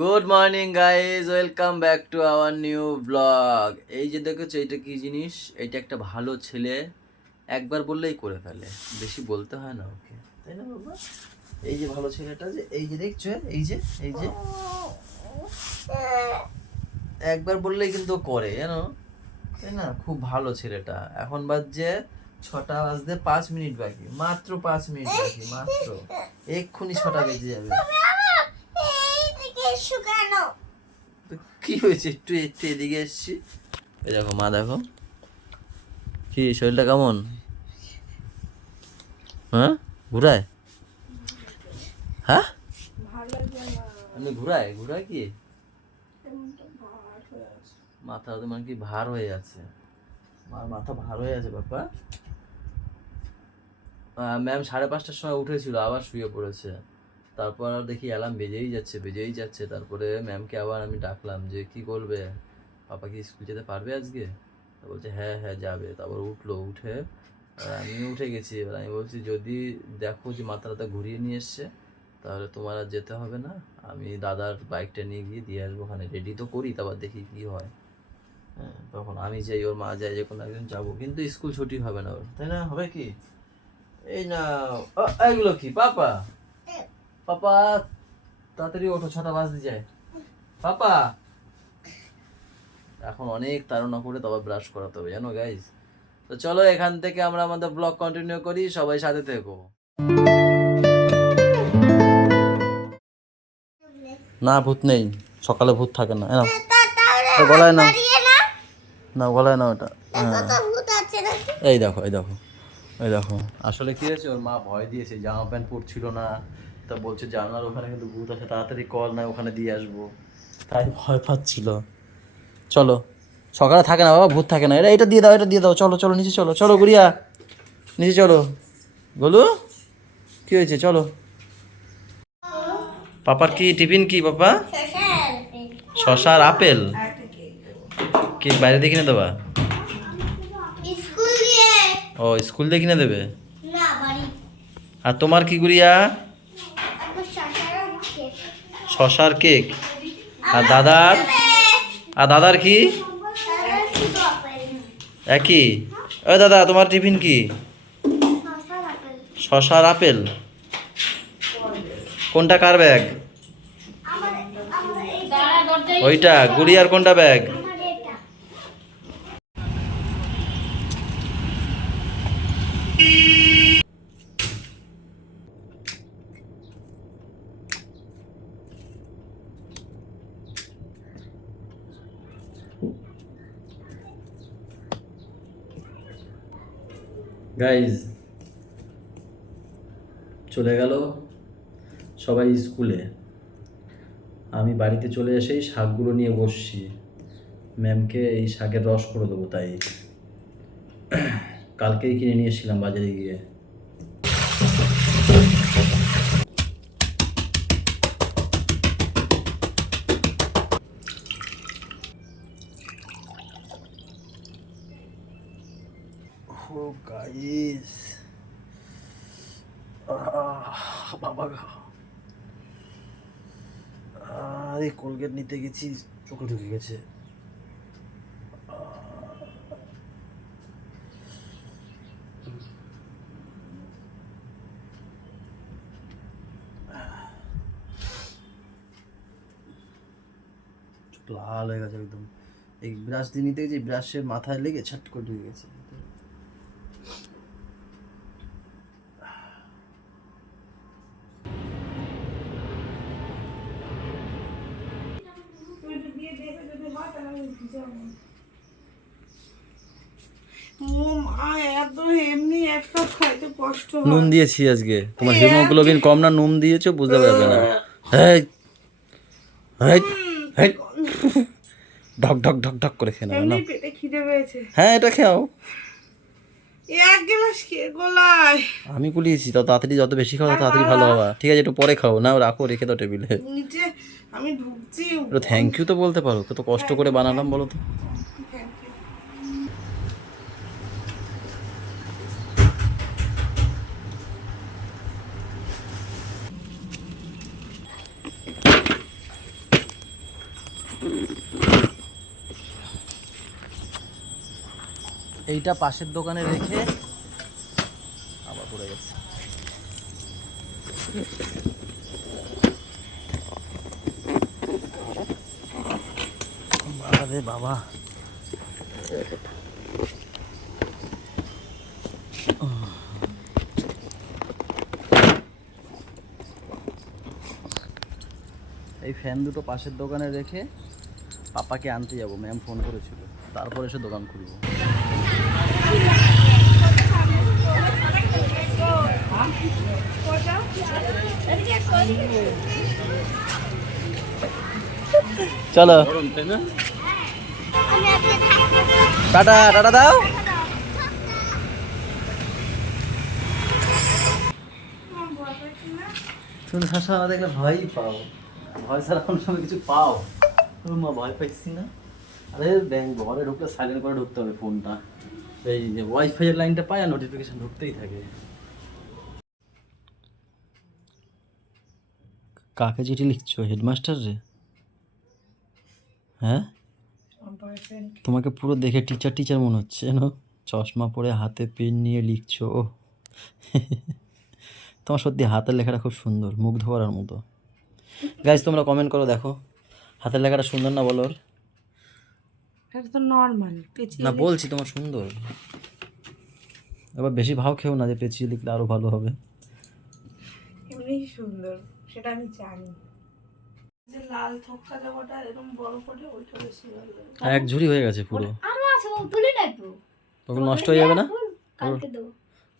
Good morning guys, welcome back to our new blog. এই যে দেখেছো, এটা কি জিনিস? এটা একটা ভালো ছেলে, একবার বললেই করে ফেলে, বেশি বলতে হয় না ওকে, তাই না বাবা? এই যে ভালো ছেলেটা, যে এই যে দেখছো, এই যে একবার বললেই কিন্তু করে, জানো, তাই না? খুব ভালো ছেলেটা। এখন বাজছে 6টা বাজতে 5 মিনিট বাকি, মাত্র 5 মিনিট বাকি, মাত্র। এক্ষুনি 6টা বেজে যাবে। তো কি হয়েছে? একটু একটু এদিকে এসছি। এই দেখো মা, দেখো কি শরীরটা কেমন? হ্যাঁ, ঘুরায়? হ্যাঁ, এমনি ঘুরায় ঘুরায় কি? মাথা তোমার কি ভার হয়ে আছে? মার মাথা ভার হয়ে আছে বাবা। ম্যাম 5:30টার সময় উঠেছিল, আবার শুয়ে পড়েছে। তারপর আর দেখি অ্যালার্ম বেজেই যাচ্ছে। তারপরে ম্যামকে আবার আমি ডাকলাম যে কি করবে, পাপা কি স্কুল যেতে পারবে আজকে? তা বলছে হ্যাঁ হ্যাঁ যাবে। তারপর উঠলো, উঠে আমিও উঠে গেছি। এবার আমি বলছি যদি দেখো যে মাথাটা ঘুরিয়ে নিয়ে এসছে, তাহলে তোমার আর যেতে হবে না, আমি দাদার বাইকটা নিয়ে গিয়ে দিয়ে আসবো, ওখানে রেডি তো করি, তারপর দেখি কি হয়। হ্যাঁ, তখন আমি যাই, ওর মা যায়, যে কোনো একজন যাবো, কিন্তু স্কুল ছুটি হবে না ওর, তাই না? হবে কি? এই না, এইগুলো কি পাপা? পাপা তাড়াতাড়ি ওঠো, 6টা বাজতে যায়। পাপা এখন অনেক তাড়না করে তবে ব্রাশ করাতে হবে, জানো গাইজ। তো চলো এখান থেকে আমরা আমাদের ব্লগ কন্টিনিউ করি, সবাই সাথে থেকো। না, ভূত নেই, সকালে ভূত থাকে না। না গলায় না, না গলায় না ওটা। হ্যাঁ, এই দেখো এই দেখো। আসলে কি হয়েছে, ওর মা ভয় দিয়েছে, জামা প্যান্ট পরছিল না, তা বলছে জানলার ওখানে কিন্তু ভূত আছে, তাড়াতাড়ি কল না, ওখানে দিয়ে আসবো, তাই ভয় পাচ্ছিল। চলো, সকালে থাকে না বাবা, ভূত থাকে না। এটা এটা দিয়ে দাও, চলো চলো নিচে চলো, চলো গুড়িয়া নিচে চলো। বলু কি হয়েছে? চলো। পাপার কি টিফিন? কি পাপা? শশা আর আপেল। কি বাইরে দিয়ে কিনে দেবা? ও, স্কুল দিয়ে কিনে দেবে। আর তোমার কি গুড়িয়া? শশার কেক। আর দাদার? আর দাদার কি? একই। ওই দাদা, তোমার টিফিন কি? শশার আপেল। কোনটা কার ব্যাগ? ওইটা গুড়িয়ার কোনটা ব্যাগ? গাইজ, চলে গেল সবাই স্কুলে। আমি বাড়িতে চলে এসেই শাকগুলো নিয়ে বসছি, ম্যামকে এই শাকের রস করে দেবো, তাই কালকেই কিনে নিয়ে এসেছিলাম বাজারে গিয়ে। ও গাইস, বাবা, আরে কোলগেট নিতে গেছি, চোখে ঢুকে গেছে। লাল হয়ে গেছে একদম। এই ব্রাশ দিয়ে নিতে গেছি, ব্রাশের মাথায় লেগে ছাট করে ঢুকে গেছে। নুন দিয়েছি আজকে, তোমার হিমোগ্লোবিন কম না, নুন দিয়েছো বুঝতে পারবে না। হ্যাঁ, ঢক ঢক ঢক ঢক করে খেয়ে নাও না। হ্যাঁ, এটা খাও। আমি গুলিয়েছি, তো তাড়াতাড়ি, যত বেশি খাও তত তাড়াতাড়ি ভালো হবে। ঠিক আছে, একটু পরে খাও, না রাখো, রেখে দাও টেবিলে। আমি ঢুকছি, থ্যাংক ইউ তো বলতে পারো, কত কষ্ট করে বানালাম বলো তো। এইটা পাশের দোকানে রেখে আবার পড়ে গেছে। বাবা রে বাবা, এই ফ্যান দুটো পাশের দোকানে রেখে পাপাকে আনতে যাবো, ম্যাম ফোন করেছিল, তারপর এসে দোকান খুলবো। চলো টাটা, টাটা দাও। তুমি সবসময় দেখলে ভয়ই পাও, ভয় ছাড়া কোনো সময় কিছু পাও? মা ভয় পাইছি না। আরে ব্যাংক ঘরে ঢুকলে সাইলেন্ট করে ঢুকতে হবে ফোনটা, এই যে ওয়াইফাই এর লাইনটা পায় আর নোটিফিকেশন ঢুকতেই থাকে। কাকে চিঠি লিখছো? হেডমাস্টার রে? হ্যাঁ, তোমাকে পুরো দেখে টিচার টিচার মনে হচ্ছে না? চশমা পরে হাতে পেন নিয়ে লিখছো। তোমার সত্যি হাতের লেখাটা খুব সুন্দর, মুগ্ধ করার মতো। গাইজ তোমরা কমেন্ট করো, দেখো হাতের লেখাটা সুন্দর না বলো? এটা তো নরমাল না বলছি তোমার সুন্দর। এবার বেশি ভাও খেও না যে পেঁচিয়ে লিখলে আরো ভালো হবে। এমনি সুন্দর, সেটা আমি জানি। যে লাল থোকা জামাটা এরকম বড় করে ওইটা বেশি ভালো লাগে। এক ঝুড়ি হয়ে গেছে পুরো। আরো আছে, ও তুলে নাই তো। ওগুলো নষ্ট হয়ে যাবে না? কালকে দেবো।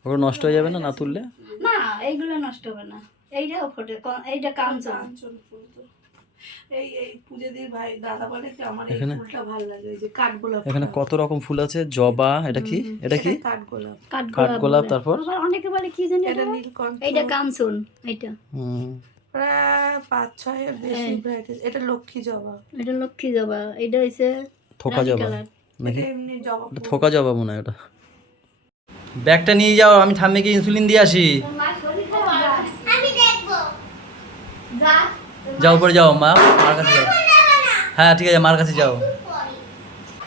ওগুলো নষ্ট হয়ে যাবে না না তুললে? না, এইগুলো নষ্ট হবে না। এইটাও ফোটে, এইটা কাঞ্চন। কাঞ্চন ফুল তো এই পূজাদির ভাই দাদা বলে কি আমার এই এখানে- ফুলটা ভালো লাগে, এই যে কাঠগোলাপ। এখানে কত রকম ফুল আছে, জবা, এটা কি? এটা কি? কাঠগোলাপ। কাঠগোলাপ, তারপর আবার অনেকে বলে কি জানি এটা এটা? নীলকণ্ঠ। এইটা কাঞ্চন, এইটা। প্রায় 5-6 এর বেশি ভ্যারাইটিস। এটা লক্ষ্মী জবা, এটা লক্ষ্মী জবা, এটা হইছে থোকা রানী জবা কালার। নাকি? এটা এমনি জবা এটা ফুল। থোকা জবা মনে হয় ওটা। ব্যাগটা নিয়ে যাও, আমি ঠাম্মিকে ইনসুলিন দিয়ে আসি। আমি দেখবো। যা। যাও পরে যাও, মা মার কাছে যাও। হ্যাঁ ঠিক আছে, মার কাছে যাও।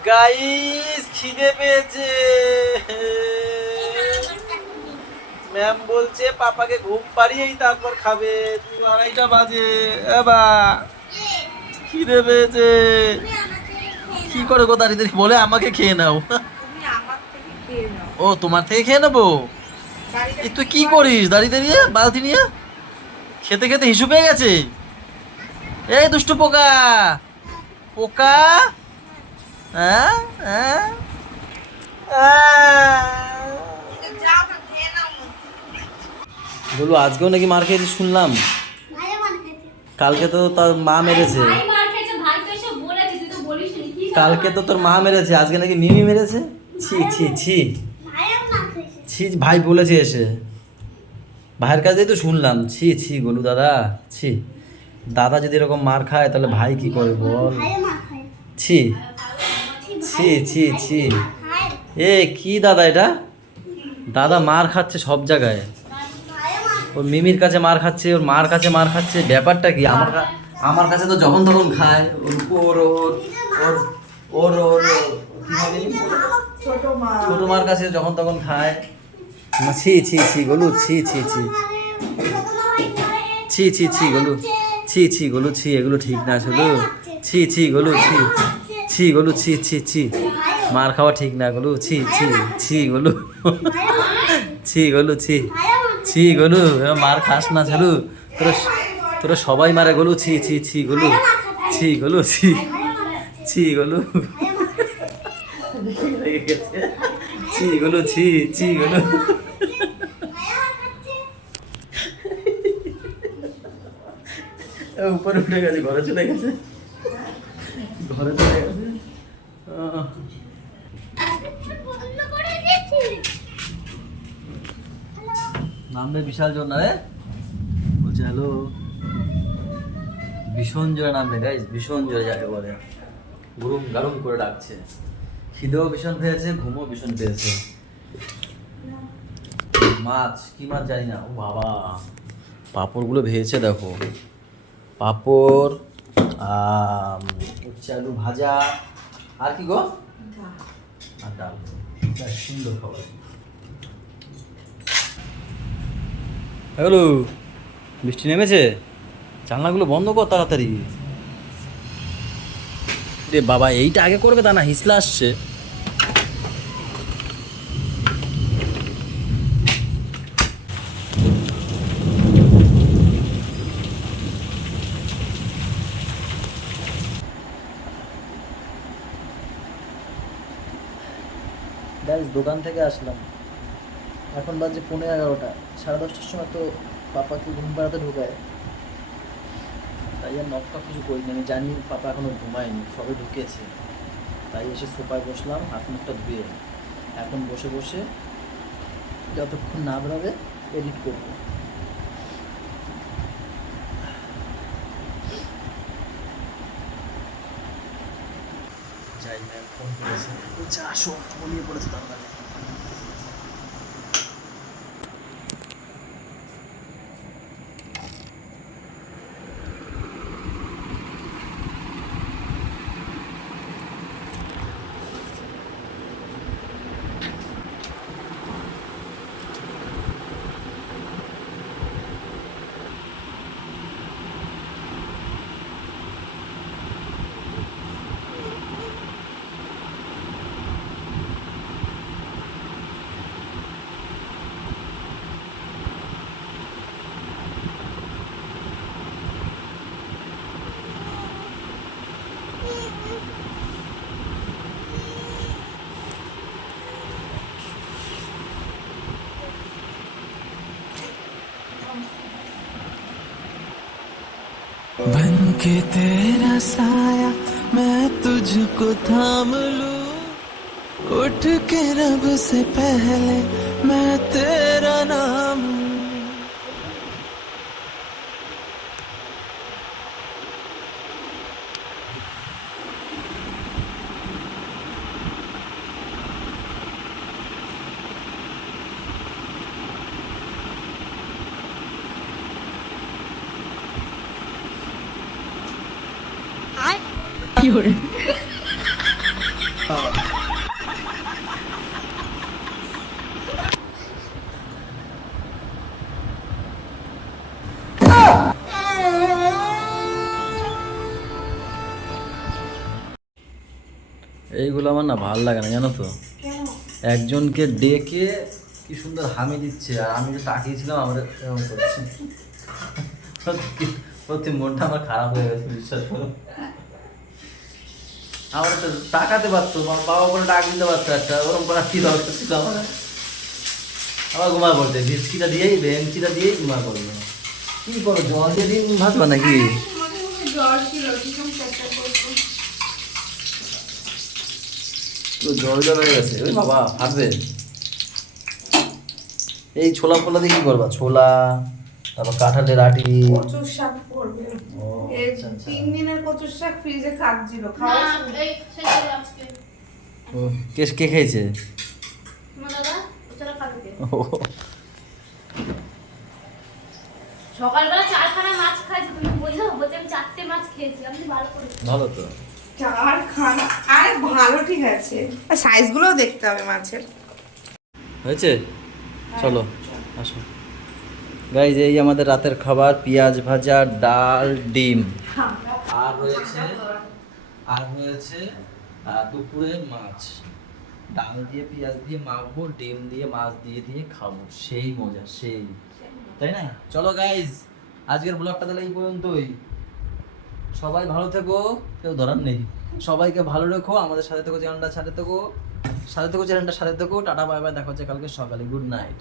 গাইস খিদে পেয়েছে, ম্যাম বলছে পাপাকে ঘুম পাড়িয়েই তারপর খাবে। 2:30টা বাজে, এবা খিদে পেয়েছে। কি করে গো দাঁড়িয়ে দাঁড়িয়ে বলে আমাকে খেয়ে নাও। তুমি আমার থেকে খেয়ে নাও। ও তোমার থেকে খেয়ে নেবো? এই তুই কি করিস দাঁড়িয়ে দাঁড়িয়ে বালতি নিয়ে? খেতে খেতে হিসু পেয়ে গেছে। এই দুষ্টু পোকা, পোকা। হ্যাঁ হ্যাঁ যাও না, খেয়ে নাও। বলু আজকেও নাকি মার খেয়েছে শুনলাম। কালকে তো তার মা মেরেছে। ভাই মার খেয়েছে, ভাই তো এসে বলেছে, তুই তো বলিসনি কি? কালকে তো তোর মা মেরেছে, আজকে নাকি মিমি মেরেছে। ছি ছি ছি ছি, ভাই বলেছে এসে, ভাইয়ের কাছেই তো শুনলাম। ছি ছি গোলু দাদা, ছি। দাদা যদি এরকম মার খায় তাহলে ভাই কি করে বল? ছি ছি ছি ছি। এ কি দাদা এটা? দাদা মার খাচ্ছে সব জায়গায়, ওর মিমির কাছে মার খাচ্ছে, ওর মার কাছে মার খাচ্ছে, ব্যাপারটা কি? আমার কাছে তো যখন তখন খায়। ওর ওর ওর ওর ওর কি বলে? ছোট মা। ছোট মার কাছে যখন তখন খায়। না, ছি ছি ছি গোলু, ছি ছি ছি ছি ছি ছি গোলু, ছি ছি গোলু, ছি, এগুলো ঠিক না শুধু। ছি ছি গোলু, ছি ছি গোলু, ছি ছি ছি। মার খাওয়া ঠিক না গোলু, ছি ছি ছি গোলু, ছি গোলু, ছি ছি গোলু, এবার মার খাস না ছেলু। তোরা তোরা সবাই মারে গোলু, ছি ছি ছি গোলু, ছি গোলু, ছি ছি গোলু, রেগে গেছে। ছি গোলু, ছি ছি গোলু। উপরে উঠে গেছে, ঘরে চলে গেছে, ঘরে চলে গেছে। নামবে বিশাল জোর না রে, বলছে হ্যালো। ভীষণ জোরে নামবে গাইস, ভীষণ জোরে যাকে বলে, গুরুম গারুম করে ডাকছে। খিদেও ভীষণ পেয়েছে, ঘুমও ভীষণ পেয়েছে। মাছ, কি মাছ জানি না। ও বাবা, পাঁপড়গুলো ভেজেছে দেখো, পাঁপড়, উচ্ছে আলু ভাজা, আর কি গো? আর ডাল। বেশ সুন্দর খাবার। হ্যালো, বৃষ্টি নেমেছে? জানলাগুলো বন্ধ কর তাড়াতাড়ি। রে বাবা, এইটা আগে করবে তা না, হিসলা আসছে। গাইস, দোকান থেকে আসলাম, এখন বাজে 11:15, 10:30টার সময় তো পাপাকে ঘুম পাড়াতে ঢোকায়, তাই আর নকটা কিছু করিনি। আমি জানি পাপা এখনো ঘুমায়নি, সবে ঢুকেছে, তাই এসে সোফায় বসলাম হাত মুখটা ধুয়ে। এখন বসে বসে যতক্ষণ না বেরোবে এডিট করবো। যাই, ম্যাম ফোন করেছে, বলছে আসো, ঘুমিয়ে পড়েছে তাড়াতাড়ি। बन के तेरा साया मैं तुझको थाम लूं, उठ के रब से पहले मैं तेरा नाम এইগুলো আমার না ভালো লাগে না, জানো তো। কেন? একজনকে ডেকে কি সুন্দর হামি দিচ্ছে, আর আমি যে তাকিয়েছিলাম আমরা এরকম করছি। সত্যি মনটা আমার খারাপ হয়ে গেছে, বিশ্বাস করো। আমার তো তাকাতে পারতো, বাবা করে ডাক দিতে পারতো একটা, ওরকম করার কি দরকার ছিল আমার? আবার ঘুমা পড়তে ভিস্কিটা দিয়েই বেঞ্চিটা দিয়েই ঘুমা পড়লো। কি করো, জল দিয়ে দিন ভাজবা নাকি? আমাদের মধ্যে জ্বর ছিল, কিরকম চেষ্টা করতো। তো জল জল হয়ে গেছে, ওই বাবা ফাটবে। এই ছোলা ফোলা দিয়ে কি করবা? ছোলা, তারপর কাঁঠালের আটি। কচুর শাক করবে। ও, এই আচ্ছা, আচ্ছা। 3 দিনের কচুর শাক ফ্রিজে কাটছিল, খাওয়া ও, কে খেয়েছে? ও, সকালবেলা 4খানা মাছ খাইছি, তুমি বোঝো? বলছে আমি 4টে মাছ খেয়েছি। আমি ভালো করে ভালো তো। 4 খানা, আরে ভালো, ঠিক আছে। আর সাইজগুলোও দেখতে হবে মাছের। হয়েছে, চলো আসো। গাইজ, এই আমাদের রাতের খাবার, পেঁয়াজ ভাজা, ডাল, ডিম। আর রয়েছে দুপুরে মাছ। ডাল দিয়ে পেঁয়াজ দিয়ে মাখবো, ডিম দিয়ে মাছ দিয়ে দিয়ে খাবো, সেই মজা, সেই, তাই না? চলো গাইজ, আজকের ব্লগটা তাহলে এই পর্যন্তই। সবাই ভালো থেকো, কেউ ধরার নেই। সবাইকে ভালো রেখো, আমাদের সাথে থেকো, চ্যানেলটা সাথে থেকো, টাটা বাই বাই, দেখা হচ্ছে কালকে সকালে। Good night.